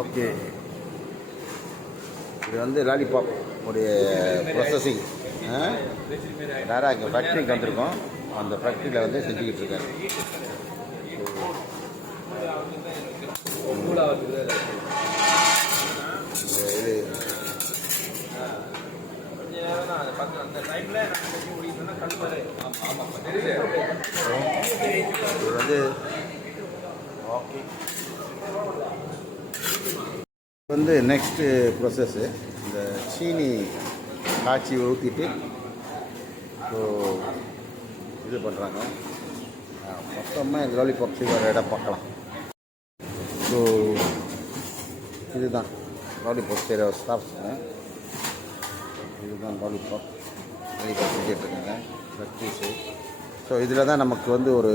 Okay, இது வந்து lollipop உடைய ப்ராசஸிங். நேராக இங்கே ஃபேக்ட்ரிக்கு வந்திருக்கோம். அந்த ஃபேக்ட்ரியில் வந்து செஞ்சுக்கிட்டு இருக்காரு. இது வந்து ஓகே, வந்து நெக்ஸ்ட்டு ப்ரொசஸ்ஸு இந்த சீனி காய்ச்சி ஊற்றிட்டு ஸோ இது பண்ணுறாங்க. மொத்தமாக இந்த லாலிபாப் செய்கிற இடம் பார்க்கலாம். ஸோ இதுதான் லாலிபாப் செய்கிற ஸ்டாஃப்ஸுங்க. இதுதான் லாலிபாப் செஞ்சிட்ருக்காங்க ஃபேக்ட்ரிஸு. ஸோ இதில் தான் நமக்கு வந்து ஒரு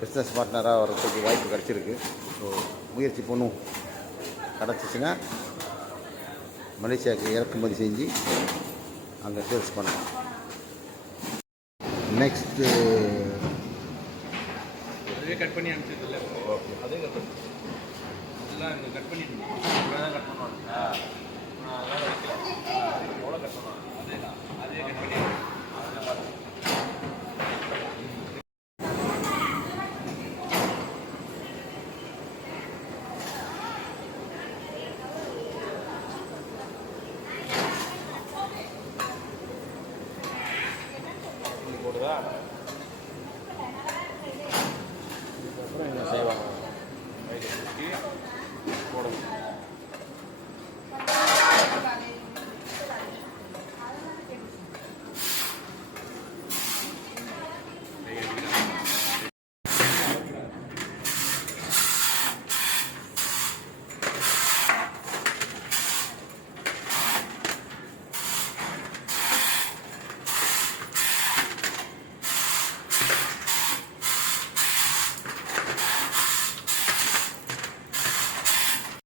பிஸ்னஸ் பார்ட்னராக வர்றதுக்கு வாய்ப்பு கிடச்சிருக்கு. ஸோ முயற்சி பண்ணுவோம். கிடச்சிச்சின்னா மலேசியாவுக்கு இறக்குமதி செஞ்சு அங்கே சேல்ஸ் பண்ணலாம். நெக்ஸ்ட்டு அதே கட் பண்ணி அனுப்பிச்சதில்ல. ஓகே, அதே கட் பண்ணி இதெல்லாம் இங்கே கட் பண்ணிடணும். தான் கட் பண்ணுவாங்க. அதெல்லாம் வைக்கல. எவ்வளோ கட் பண்ணுவாங்க? அதே தான், அதே கட் பண்ணி